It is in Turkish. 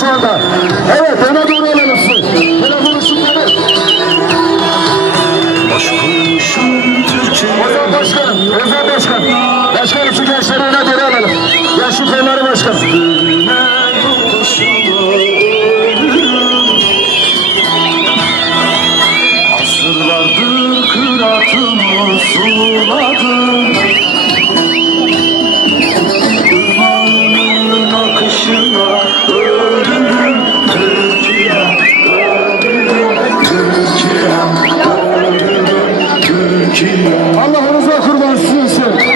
şu anda. Evet öne doğru alalım siz. Telefon ışıkları. Ozan Başkan, Ozan Başkan. Başkanım şu gençleri öne doğru alalım. Yaşlı kolları başkan. Asırlardır kıratımı suladım Allah'ınıza kurban sizin.